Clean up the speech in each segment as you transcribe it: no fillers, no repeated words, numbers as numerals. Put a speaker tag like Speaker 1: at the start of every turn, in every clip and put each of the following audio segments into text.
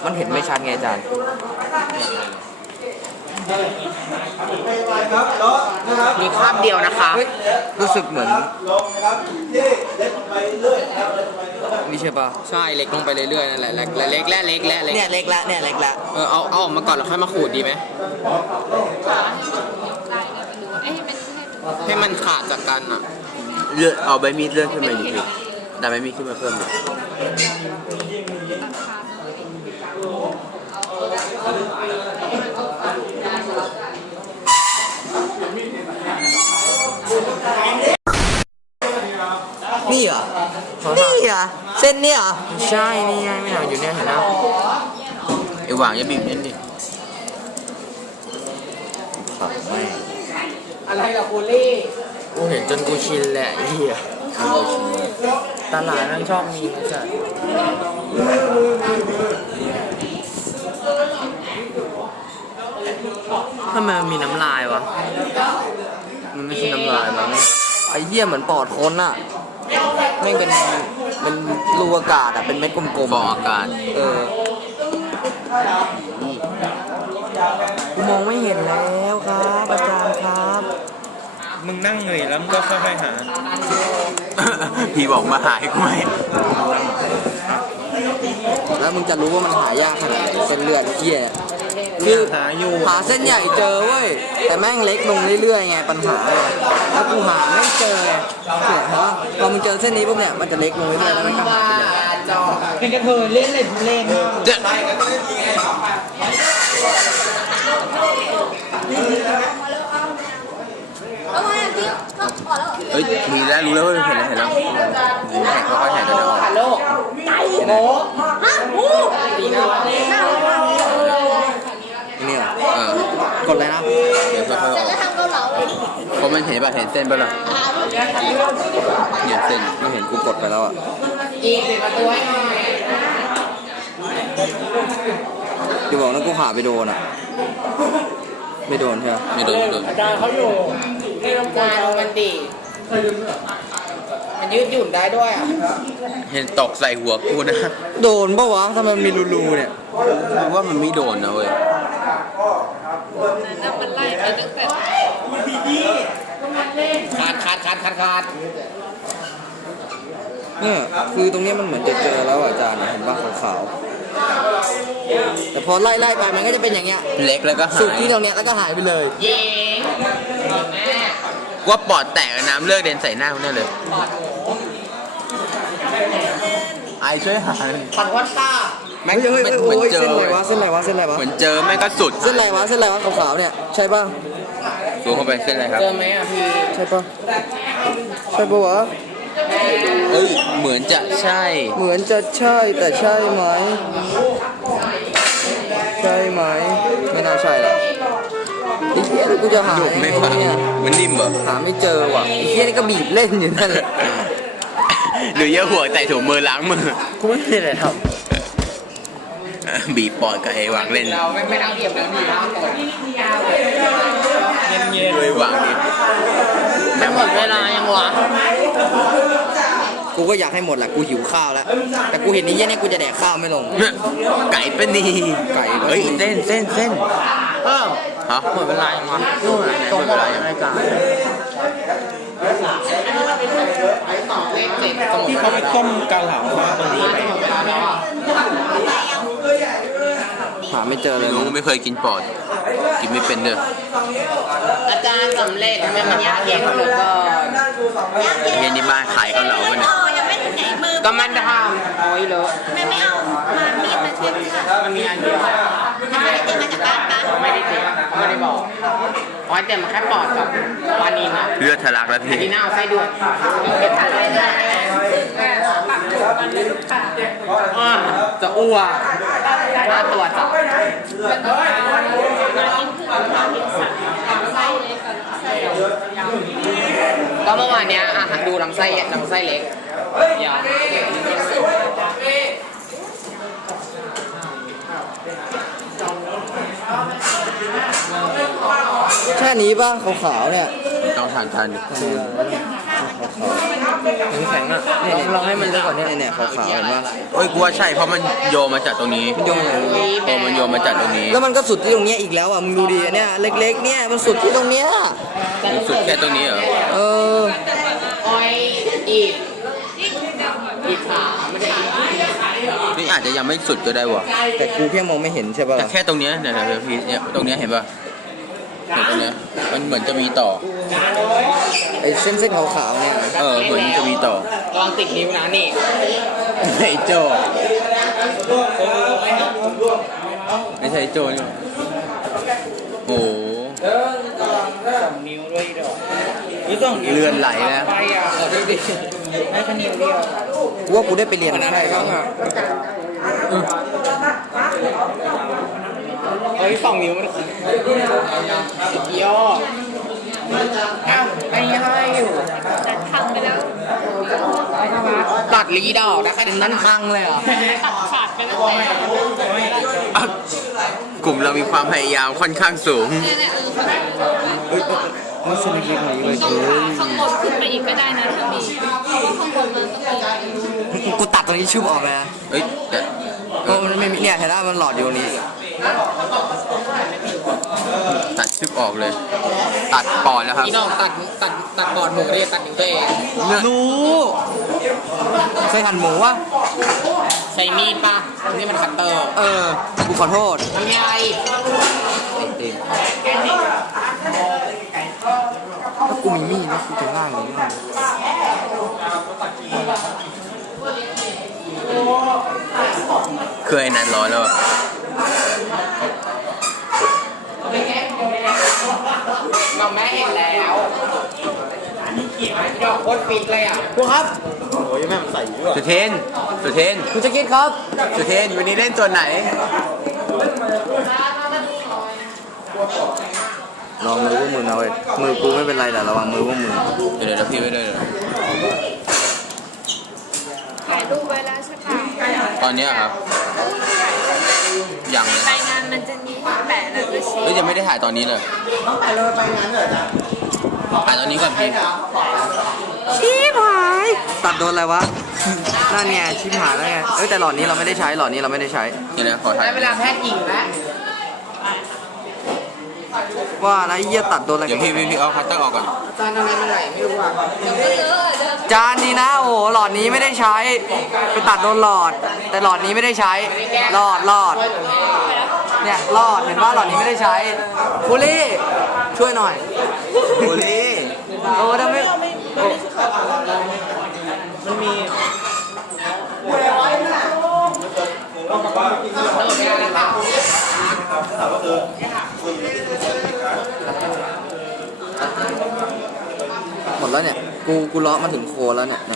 Speaker 1: มันเห็นไม่ชัดไงอาจารย์
Speaker 2: มีคาบเดียวนะคะ
Speaker 1: รู้สึกเหมือนนี่ใช่ปะ
Speaker 2: ใช่เล็กลงไปเรื่อยๆนั่นแหละเล็กและเล็ก
Speaker 1: เนี่ยเล็กละเนี่ยเล็กละ
Speaker 2: เอาออกมาก่อนแล้วค่อยมาขูดดีไหมให้มันขาดจากกันอ่ะ
Speaker 3: เลือดเอาใบมีดเลื่อนขึ้นมาอีกทีแต่ใบมีดขึ้นมาเพิ่ม
Speaker 1: นี่เหรอนี่เหรอเส้นนี่เหรอ
Speaker 2: ใช่นี่ไงไม่หนาอยู่เนี่ยเห็นไหม
Speaker 3: ไอ้หว่างอย่าบีบนิดดิ
Speaker 2: อะไรล่ะคูลี่กูเห็นจนกูชินแหละเหี้ยตลาดนั่งชอบมีนะจ๊ะทำไมมันมีน้ำลายวะมันไม่ใช่น้ำลายมั้ง
Speaker 1: ไอ้เหี้ยเหมือนปอดคนอ่ะแม่งเป็นรูอากาศอ่ะเป็นเม็ดกลม
Speaker 3: ๆฟองอากาศ
Speaker 1: กูมองไม่เห็นแล้วครับอาจารย์ครับ
Speaker 2: มึงนั่งเหนื่อยแล้วมึงก็ค่อยๆหา
Speaker 3: พี่บอกมาหาให้กูไหม
Speaker 1: แล้วมึงจะรู้ว่ามันหายากขนาดไหนเส้นเลือดเหี้ยคือหาเส้นใหญ่เจอเว้ยแต่แม่งเล็กลงเรื่อยๆไงปัญหาถ้ากูหาไม่เจอไงเนี่ยเพราะพอมึงเจอเส้นนี้ปุ๊บเนี่ยมันจะเล็กลงเรื่อยๆแล้วมันก็หาย
Speaker 2: เป็นกระเทยเล่นเล่นเล่น
Speaker 3: เฮ้ยมีแล้วรู้แล้วว่าเห็นแล้วค่อยๆเห็นแล้ว
Speaker 2: ฮัลโหลไก่โมฮะมูดีนะ
Speaker 1: นี่เหรอกดเลยนะ
Speaker 3: เดี๋ยวค่อยๆออกเพราะมันเห็นป่ะเห็นเส้นป่ะล่ะเห็นเส้น
Speaker 1: ไม่เห็นกูกดไปแล้วอ่ะ
Speaker 2: อีปิดประตูให้หน่อย
Speaker 1: จะบอกนะกูหาไปโดนอ่ะไม่โดนใช่ไหม
Speaker 3: ไม่โดน
Speaker 2: อาจารย์เขาอยู่ในโรงงานมันดีมันยืดหยุ่นได้ด้วยอ่ะ
Speaker 3: เห็นตกใส่หัวกูนะ
Speaker 1: โดนปะวะทำไมมันมีรูๆเนี่ย
Speaker 3: ว่ามันไม่โดนนะเว้ย
Speaker 4: มันไล่ไปตั้งแต่
Speaker 2: ขาด
Speaker 1: เนี่ยคือตรงนี้มันเหมือนจะเจอแล้วอาจารย์เห็นป่ะขาวๆแต่พอไล่ไปมันก็จะเป็นอย่างเงี้ย
Speaker 3: เล็กแล้วก็หาย
Speaker 1: สุดที่ตรงเนี้ยแล้วก็หายไปเลย
Speaker 2: เย้
Speaker 3: ว่าปอดแตกน้ำเลือดเด่นใส่หน้าคุณแน่เลยไอช่วยหา
Speaker 2: ปัดวัดตา
Speaker 1: แม่งเหมือนเจอเส้นอะไรวะ
Speaker 3: เหมือนเจอแม่งก็สุด
Speaker 1: เส้นอะไรวะขาวๆเนี่ยใช่ป่ะ
Speaker 3: ตัวเข้าไปเส้นอะไรครับ
Speaker 2: เจอไหมอ่ะพี่
Speaker 1: ใช่ป่ะวะ
Speaker 3: เหมือนจะใช่
Speaker 1: แต่ใช่ไหมไม่น่าใช่หรอกไอ้เหี้ยกูจะหา
Speaker 3: ไม่ฟังมันนิ่มเหรอ
Speaker 1: หาไม่เจอว่ะไอ้เหี้ยนี่ก็บีบเล่นอยู่นั่นแหละ
Speaker 3: หรือเยอะหัวใส่ถุงมือล้างมือ
Speaker 1: กูไม่ได้เลยครับ
Speaker 3: บีบปอดกับไอ้วางเล่น
Speaker 2: เราไม่เอาเดียบแล้วนี่
Speaker 3: เย็นเลยหวังดิ
Speaker 2: จะหมดเวลายังวะ
Speaker 1: กูก็อยากให้หมดแหละกูหิวข้าวแล้วแต่กูเห็นนี่เย็นนี่กูจะแดกข้าวไม่ลง
Speaker 3: ไก่เป็นนี่เฮ้ยเส้น
Speaker 2: ฮะหมดเวลายังวะนู่นตรงเวลายังไม่กลาง
Speaker 1: ที่เขาไปต้มกาเหลาตรงนี้หาไม่เจอเลย
Speaker 3: ไม่เคยกินปอดกินไม่เป็นเด้อ
Speaker 2: อาจารย์สำเร็จทำไมมันยากเย็นเหลือเกิน
Speaker 3: เย็นที่บ้านขายเกาเหลากันเนี่ย
Speaker 2: ก็มันทำโอ้ยเลย
Speaker 4: ไม่เอามามีดมาเช็ดค่ะ
Speaker 2: มันมีอันเดียว
Speaker 4: ไม่ได้ติดมาจากบ้านปะ
Speaker 2: ไม่ได้ติดไม่ได้บอกอ๋อแต่มันแค่ปอดกับปานินอะ
Speaker 3: เลือดทะลักแล้วพี่
Speaker 2: ดีน่าเอาไส้เดือดจะอ้วกค่าตัวจับก็เมื่อวานเนี้ยดูลำไส้เล็กเดี๋ยว
Speaker 1: แค่นี้ป่ะขาวๆเนี่ย
Speaker 3: ลองถามจานดิ
Speaker 2: แข็งอ่ะลองให้มันเล็กกว่านี้
Speaker 1: เนี่ยขาวๆเห็นป่ะ
Speaker 3: เอ้ยกูว่าใช่เพราะมันโยนมาจากตรงนี้
Speaker 1: มันโยงเลย
Speaker 3: มันโยนมาจากตรงนี้
Speaker 1: แล้วมันก็สุดที่ตรงเนี้ยอีกแล้วอ่ะมึงดูดิเนี่ยเล็กๆเนี่ยมันสุดที่ตรงเนี้ย
Speaker 3: มันสุดแค่ตรงนี้เหรอ
Speaker 1: เออ
Speaker 3: นี่อาจจะยังไม่สุดก็ได้วะ
Speaker 1: แต่กูแค่มองไม่เห็นใช่ป่ะ
Speaker 3: แต่แค่ตรงเนี้ยเนี่ยพี่เนี่ยตรงเนี้ยเห็นป่ะเห็นตรงเนี้ยมันเหมือนจะมีต่อ
Speaker 1: ไอ้เส้นๆขาวๆเนี่ย
Speaker 3: เหมือนจะมีต่อ
Speaker 2: ลองติดนิ้วนะนี่
Speaker 3: ไอ้โจไม่ใช่โจนี่หว่าโอ้โห
Speaker 2: นิ้วด้วยดอกนี่ต้อง
Speaker 3: เลือนไหลนะ
Speaker 2: ไปอ่ะดูดิได้แค่นิ้วเดียว
Speaker 1: กูว่ากูได้ไปเรียน
Speaker 2: มันอะไร
Speaker 1: ใช่
Speaker 2: บ้างอ่ะเฮ้ย2 นิ้วมันสุดยอดอ้าวไอ้ให้อยู่
Speaker 4: แต่ทำไปแล้ว
Speaker 2: ตัดลีดอกนะแค่นั้นพังเลยเหรอ
Speaker 4: ตัดขาดไปแล้วแต่
Speaker 3: กลุ่มเรามีความพยายามค่อนข้างสูง
Speaker 4: เนี่ย
Speaker 1: มันเส้นเล็กๆหน่อยเลย
Speaker 4: ต้องข้างบนขึ้นไปอีกก็ได้นะถ้ามีเพราะว่าข้างบนมันต้องมี
Speaker 1: กูตัดตรงนี้ชุบออกไปนะ
Speaker 3: เอ้ยแต่
Speaker 1: เพราะมันไม่มีเนี่ยเห็นไหมมันหลอดอยู่ตรงนี้
Speaker 3: ตัดชึบออกเลย ตัดปอนแล้วครับ
Speaker 2: พี่น้องตัดปอดหมูเรียกตัดนิ้วตัวเอง
Speaker 1: รู้เคยหั่นหมูวะ
Speaker 2: ใช้มีดป่ะนี่มันคัตเตอร์
Speaker 1: กูขอโทษ
Speaker 2: ทำยังไง
Speaker 1: ถ้ากูมีมีดนะกูจะล่างอย่างนี้
Speaker 3: เคยนานร้อนแล้วอะ
Speaker 2: น้องแม่เห็นแล้วดอกโคตรฟิตเลยอ่ะ
Speaker 1: กูครับ
Speaker 3: สุเทนสุเทน
Speaker 1: กูจะคิดครับ
Speaker 3: สุเทนวันนี้เล่นตัวไหน
Speaker 1: ลองมือพวกมึงเอาเว้ยมือกูไม่เป็นไรแต่ระวังมือพวกมึง
Speaker 3: เดี๋ยวพี่ไว้ด้วยเดี๋ยว
Speaker 4: ถ่ายรูปไว้แล้วใช่ปะ
Speaker 3: ตอนเนี้ยครับยังเลย
Speaker 4: รายงานมันจะมีแปะแล้วก็ชี้
Speaker 3: เฮ้ยยังไม่ได้ถ่ายตอนนี้เลยถ่ายตอนนี้ก่อนพี่
Speaker 1: ชิบหายตัดโดนอะไรวะนั่นไงชิบหายแล้วไงแต่หลอดนี้เราไม่ได้ใช้หลอดนี้เราไม่ได้ใช้
Speaker 3: เดี๋ยวนะขอถ่าย
Speaker 2: ได้เวลาแพทย์หญิงแล้ว
Speaker 1: ว่าอะไรเหี้ยตัดโดนอะไร
Speaker 3: เดี๋ยวพี่เอาคัตเตอร์ออกก่อน
Speaker 2: อาจารย์ทำไมมันไหลไม่รู้อ่ะ
Speaker 1: จานดีนะโอ้โหหลอดนี้ไม่ได้ใช้ไปตัดโดนหลอด แต่หลอดนี้ไม่ได้ใช้หลอดเนี่ยหลอดเห็นว่าหลอดนี้ไม่ได้ใช้คุลี่ช่วยหน่อย
Speaker 3: โอเล่
Speaker 1: โอ้ถ้าไม่
Speaker 2: มันมี
Speaker 1: หมดแล้วเนี่ยกูเลาะมาถึงโคนแล้วเนี่ย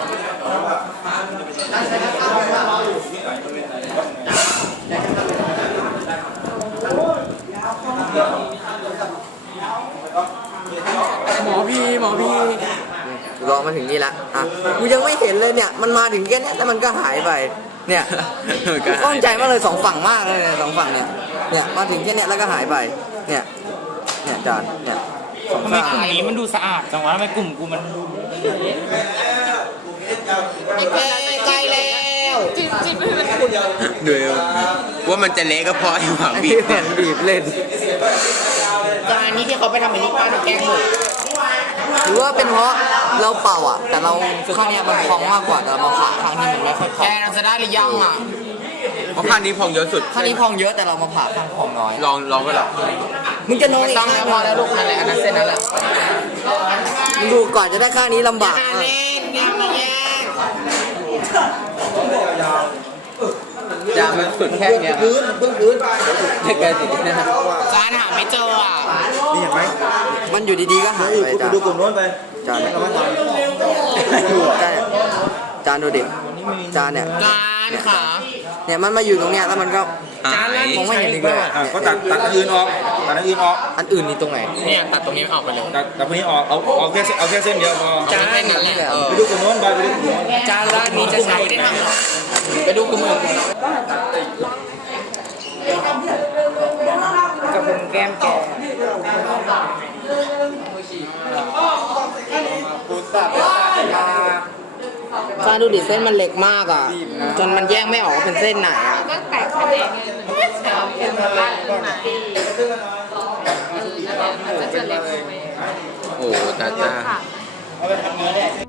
Speaker 1: หมอพี่เลาะมาถึงนี่ละอ่ะกูยังไม่เห็นเลยเนี่ยมันมาถึงแค่เนี้ยแล้วมันก็หายไปเนี่ยกูข้องใจมากเลยสองฝั่งมากเลยเนี่ยสองฝั่งเนี่ยมาถึงแค่เนี้ยแล้วก็หายไปเนี่ยจานเนี่ยสอง
Speaker 2: ทำไม
Speaker 1: ข้าง
Speaker 2: กลุ่มนี้มันดูสะอาดจังวะทำไมกลุ่มกูมันใกล้แล้ว
Speaker 4: จิ้มให้มันขุ่น
Speaker 3: ดูว่ามันจะเละก็เพราะไอ้หมาบี
Speaker 1: พี่
Speaker 3: บ
Speaker 1: แผ่นบีบเล่น
Speaker 2: จานนี้ที่เขาไปทำเป็นนิป้าหรือแกงหมู
Speaker 1: หรือว่าเป็นเพราะเราเป่าอ่ะ แต่เราข้างเนี้ยมันพองมากกว่าแต่เราผ่าข้างที่มันไม่ค่อยพ
Speaker 2: แก
Speaker 1: อง
Speaker 2: เราจะได้หรือยังอ่ะ
Speaker 3: เพราะข้างนี้พองเยอะสุด
Speaker 1: ข้างนี้พองเยอะแต่เรามาผ่าข้างพองน้อย
Speaker 3: ลองก็หรอ
Speaker 1: มึงจะนอน
Speaker 2: ไม่
Speaker 1: อีก
Speaker 2: ต้อง
Speaker 1: ข้าง
Speaker 2: แล้วพอแล้วลูกนั่นแหละอันนั้นเส้นนั่นแหละ
Speaker 1: มึงดูก่อนจะได้ข้างนี้ลำบาก
Speaker 2: เล่นยังมาแย่ง
Speaker 3: จานมันสุดแค่เนี้ย
Speaker 1: พื้น
Speaker 3: แค่แกสิเนี่ย
Speaker 2: จานหาไม่เจออ่ะ
Speaker 1: มันอยู่ดีๆก็หายไปจาน
Speaker 5: ดูกลุ่มโน้นไป
Speaker 1: จานจานดูดิจานเนี่ย
Speaker 2: จานค่ะ
Speaker 1: เนี่ยมันมาอยู่ตรงเนี้ยแล้วมันก็
Speaker 3: หาย
Speaker 1: มองไม่เห็นอีกเลย
Speaker 5: ก็ตัดอันอื่นออกตัดอันอื่นออก
Speaker 1: อันอื่นนี่ตรงไหน
Speaker 2: เนี่ยตัดตรงนี้ออกไปเลย
Speaker 5: ตัดพวกนี้ออกเอาแค่เส้นเดียวพอ
Speaker 2: จานนั่นแหละ
Speaker 5: ไปดูกลุ่มโน้นไปดูกลุ่มโน้น
Speaker 2: จานร้านนี้จะใช้ได้ทำหรอไปดูกูมือกับผมแก้มแก
Speaker 1: ใช่ดูดิเส้นมันเล็กมากอ่ะ จนมันแยกไม่ออกว่าเป็นเส้นไหนอ่ะ
Speaker 4: ก็แตกแขนงไงเป็นแบบว่าตรงไหนมันจะเล็กลงไป
Speaker 3: โอ้ตา
Speaker 4: ค่ะ